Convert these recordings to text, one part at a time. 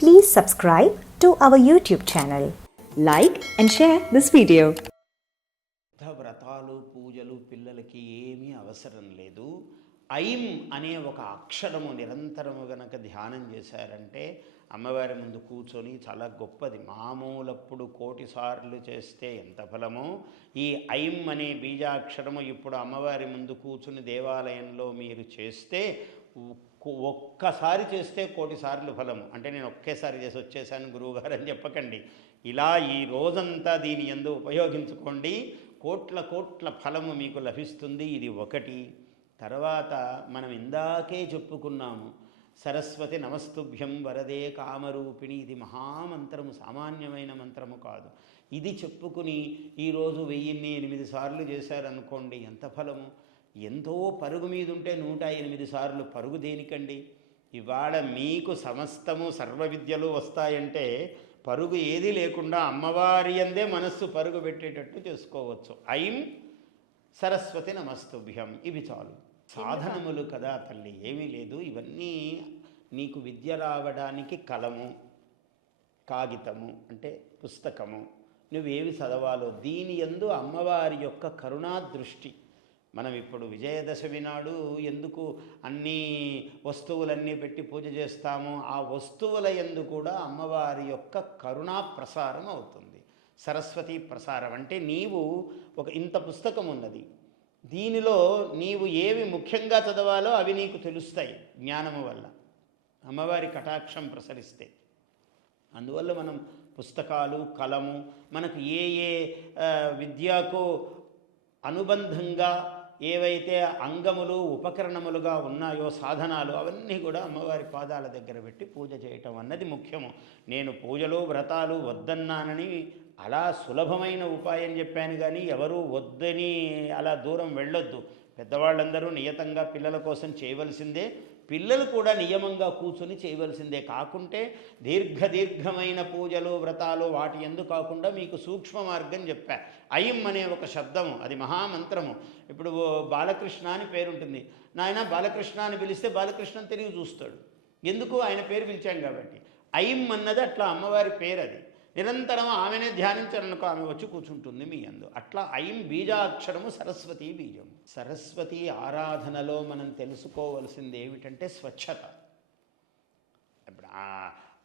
Please subscribe to our YouTube channel. Like and share this video. వ్రతాలు పూజలు పిల్లలకి ఏమీ అవసరం లేదు ఐం అనే ఒక అక్షరము నిరంతరము గనక ధ్యానం చేశారంటే అమ్మవారి ముందు కూర్చొని చాలా గొప్పది మామూలప్పుడు కోటి సార్లు చేస్తే ఎంత ఫలమో ఈ ఐం అనే బీజాక్షరము ఇప్పుడు అమ్మవారి ముందు కూర్చుని దేవాలయంలో మీరు చేస్తే ఒక్కసారి చేస్తే కోటి సార్లు ఫలము అంటే నేను ఒకేసారి చేసి వచ్చేసాను గురువుగారు అని చెప్పకండి. ఇలా ఈ రోజంతా దీని ఎందు ఉపయోగించుకోండి. కోట్ల కోట్ల ఫలము మీకు లభిస్తుంది. ఇది ఒకటి. తర్వాత మనం ఇందాకే చెప్పుకున్నాము. సరస్వతి నమస్తుభ్యం వరదే కామరూపిణి. ఇది మహామంత్రము సామాన్యమైన మంత్రము కాదు. ఇది చెప్పుకుని ఈరోజు వెయ్యిన్ని ఎనిమిది సార్లు చేశారనుకోండి ఎంత ఫలము? ఎంతో పరుగు మీద ఉంటే నూట ఎనిమిది సార్లు పరుగు దేనికండి? ఇవాళ మీకు సమస్తము సర్వ విద్యలు వస్తాయంటే పరుగు ఏది లేకుండా అమ్మవారి అందే మనస్సు పరుగు పెట్టేటట్టు చేసుకోవచ్చు. ఐం సరస్వతి నమస్తుభ్యం. ఇవి చాలు. సాధనములు కదా తల్లి ఏమీ లేదు. ఇవన్నీ నీకు విద్య రావడానికి కలము కాగితము అంటే పుస్తకము. నువ్వేవి చదవాలో దీని యందు అమ్మవారి యొక్క కరుణా దృష్టి. మనం ఇప్పుడు విజయదశమి నాడు ఎందుకు అన్ని వస్తువులన్నీ పెట్టి పూజ చేస్తామో ఆ వస్తువుల యందు కూడా అమ్మవారి యొక్క కరుణా ప్రసారం అవుతుంది. సరస్వతి ప్రసారం అంటే నీవు ఒక ఇంత పుస్తకం ఉన్నది. దీనిలో నీవు ఏవి ముఖ్యంగా చదవాలో అవి నీకు తెలుస్తాయి జ్ఞానము వల్ల. అమ్మవారి కటాక్షం ప్రసరిస్తే. అందువల్ల మనం పుస్తకాలు కలము మనకు ఏ ఏ విద్యకు అనుబంధంగా ఏవైతే అంగములు ఉపకరణములుగా ఉన్నాయో సాధనాలు అవన్నీ కూడా అమ్మవారి పాదాల దగ్గర పెట్టి పూజ చేయటం అన్నది ముఖ్యము. నేను పూజలు వ్రతాలు వద్దన్నానని అలా సులభమైన ఉపాయం చెప్పాను కానీ ఎవరూ వద్దని అలా దూరం వెళ్ళొద్దు. పెద్దవాళ్ళందరూ నియతంగా పిల్లల కోసం చేయవలసిందే. పిల్లలు కూడా నియమంగా కూర్చొని చేయవలసిందే. కాకుంటే దీర్ఘ దీర్ఘమైన పూజలు వ్రతాలు వాటి ఎందు కాకుండా మీకు సూక్ష్మ మార్గం చెప్పా. అయం అనే ఒక శబ్దము అది మహామంత్రము. ఇప్పుడు బాలకృష్ణ అని పేరుంటుంది. నాయన బాలకృష్ణ అని పిలిస్తే బాలకృష్ణ తిరిగి చూస్తాడు. ఎందుకు? ఆయన పేరు పిలిచాం కాబట్టి. అయం అన్నది అట్లా అమ్మవారి పేరు అది నిరంతరం ఆమెనే ధ్యానించారనుకో ఆమె వచ్చి కూర్చుంటుంది మీ అందు. అట్లా ఐం బీజాక్షరము సరస్వతి బీజం సరస్వతి ఆరాధనలో మనం తెలుసుకోవలసింది ఏమిటంటే స్వచ్ఛత. ఇప్పుడు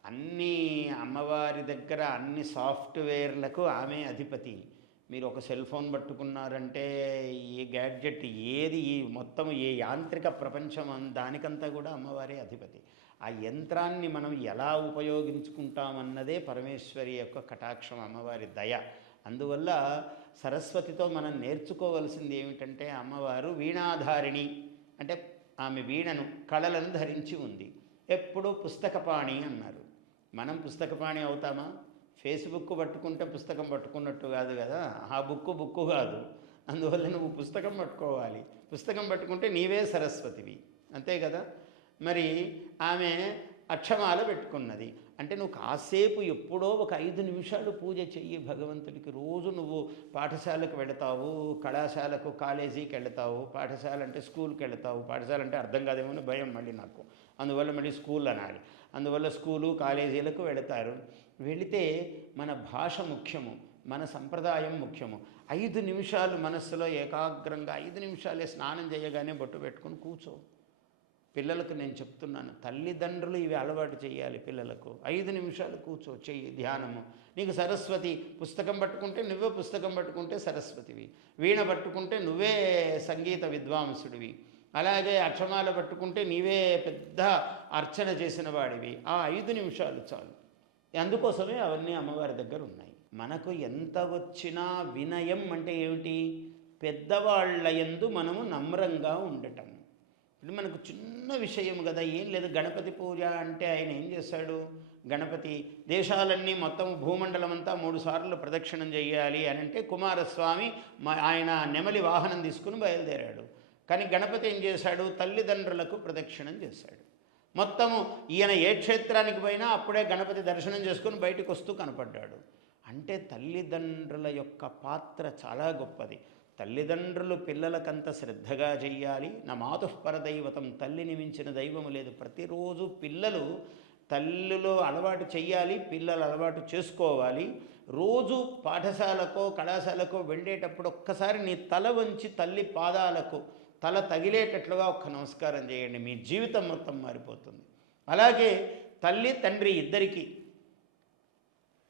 అన్ని అమ్మవారి దగ్గర అన్ని సాఫ్ట్వేర్లకు ఆమె అధిపతి. మీరు ఒక సెల్ ఫోన్ పట్టుకున్నారంటే ఈ గ్యాడ్జెట్ ఏది ఈ మొత్తం ఏ యాంత్రిక ప్రపంచం దానికంతా కూడా అమ్మవారే అధిపతి. ఆ యంత్రాన్ని మనం ఎలా ఉపయోగించుకుంటామన్నదే పరమేశ్వరి యొక్క కటాక్షం అమ్మవారి దయ. అందువల్ల సరస్వతితో మనం నేర్చుకోవలసింది ఏమిటంటే అమ్మవారు వీణాధారిణి అంటే ఆమె వీణను కళలను ధరించి ఉంది. ఎప్పుడూ పుస్తకపాణి అన్నారు. మనం పుస్తకపాణి అవుతామా? ఫేస్బుక్ పట్టుకుంటే పుస్తకం పట్టుకున్నట్టు కాదు కదా? ఆ బుక్కు బుక్కు కాదు. అందువల్ల నువ్వు పుస్తకం పట్టుకోవాలి. పుస్తకం పట్టుకుంటే నీవే సరస్వతివి. అంతే కదా? మరి ఆమె అక్షమాల పెట్టుకున్నది. అంటే నువ్వు కాసేపు ఎప్పుడో ఒక ఐదు నిమిషాలు పూజ చెయ్యి భగవంతుడికి రోజు నువ్వు పాఠశాలకు వెళతావు కళాశాలకు కాలేజీకి వెళతావు పాఠశాల అంటే స్కూల్కి వెళతావు పాఠశాల అంటే అర్థం కాదేమో భయం మళ్ళీ నాకు. అందువల్ల మళ్ళీ స్కూల్ అనాలి. అందువల్ల స్కూలు కాలేజీలకు వెళతారు. వెళితే మన భాష ముఖ్యము మన సంప్రదాయం ముఖ్యము. ఐదు నిమిషాలు మనస్సులో ఏకాగ్రంగా ఐదు నిమిషాలే స్నానం చేయగానే బొట్టు పెట్టుకొని కూర్చో. పిల్లలకు నేను చెప్తున్నాను తల్లిదండ్రులు ఇవి అలవాటు చేయాలి పిల్లలకు. ఐదు నిమిషాలు కూర్చో చెయ్యి ధ్యానము. నీకు సరస్వతి పుస్తకం పట్టుకుంటే నువ్వే పుస్తకం పట్టుకుంటే సరస్వతివి. వీణ పట్టుకుంటే నువ్వే సంగీత విద్వాంసుడివి. అలాగే అక్షమాల పట్టుకుంటే నీవే పెద్ద అర్చన చేసిన వాడివి. ఆ ఐదు నిమిషాలు చాలు. అందుకోసమే అవన్నీ అమ్మవారి దగ్గర ఉన్నాయి. మనకు ఎంత వచ్చినా వినయం అంటే ఏమిటి? పెద్దవాళ్ళ ఎందు మనము నమ్రంగా ఉండటం. మనకు చిన్న విషయం కదా ఏం లేదు. గణపతి పూజ అంటే ఆయన ఏం చేశాడు గణపతి దేశాలన్నీ మొత్తం భూమండలం అంతా మూడు సార్లు ప్రదక్షిణం చేయాలి అని అంటే కుమారస్వామి ఆయన నెమలి వాహనం తీసుకుని బయలుదేరాడు. కానీ గణపతి ఏం చేశాడు? తల్లిదండ్రులకు ప్రదక్షిణం చేశాడు. మొత్తము ఈయన ఏ క్షేత్రానికి పోయినా అప్పుడే గణపతి దర్శనం చేసుకుని బయటకు వస్తూ కనపడ్డాడు. అంటే తల్లిదండ్రుల యొక్క పాత్ర చాలా గొప్పది. తల్లిదండ్రులు పిల్లలకంత శ్రద్ధగా చెయ్యాలి. నా మాతుఃపర దైవతం తల్లిని మించిన దైవము లేదు. ప్రతిరోజు పిల్లలు తల్లిలో అలవాటు చెయ్యాలి పిల్లలు అలవాటు చేసుకోవాలి. రోజు పాఠశాలకో కళాశాలకో వెళ్ళేటప్పుడు ఒక్కసారి నీ తల వంచి తల్లి పాదాలకు తల తగిలేటట్లుగా ఒక్క నమస్కారం చేయండి. మీ జీవితం మొత్తం మారిపోతుంది. అలాగే తల్లి తండ్రి ఇద్దరికీ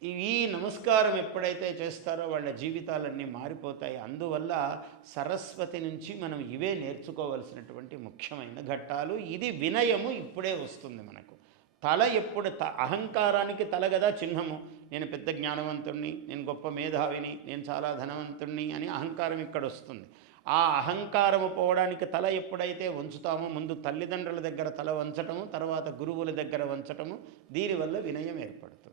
ఈ నమస్కారం ఎప్పుడైతే చేస్తారో వాళ్ళ జీవితాలన్నీ మారిపోతాయి. అందువల్ల సరస్వతి నుంచి మనం ఇవే నేర్చుకోవలసినటువంటి ముఖ్యమైన ఘట్టాలు. ఇది వినయము ఇప్పుడే వస్తుంది మనకు. తల ఎప్పుడు త అహంకారానికి తల కదా చిహ్నము. నేను పెద్ద జ్ఞానవంతుణ్ణి నేను గొప్ప మేధావిని నేను చాలా ధనవంతుణ్ణి అని అహంకారం ఇక్కడ వస్తుంది. ఆ అహంకారము పోవడానికి తల ఎప్పుడైతే వంచుతామో ముందు తల్లిదండ్రుల దగ్గర తల వంచటము తర్వాత గురువుల దగ్గర వంచటము దీనివల్ల వినయం ఏర్పడుతుంది.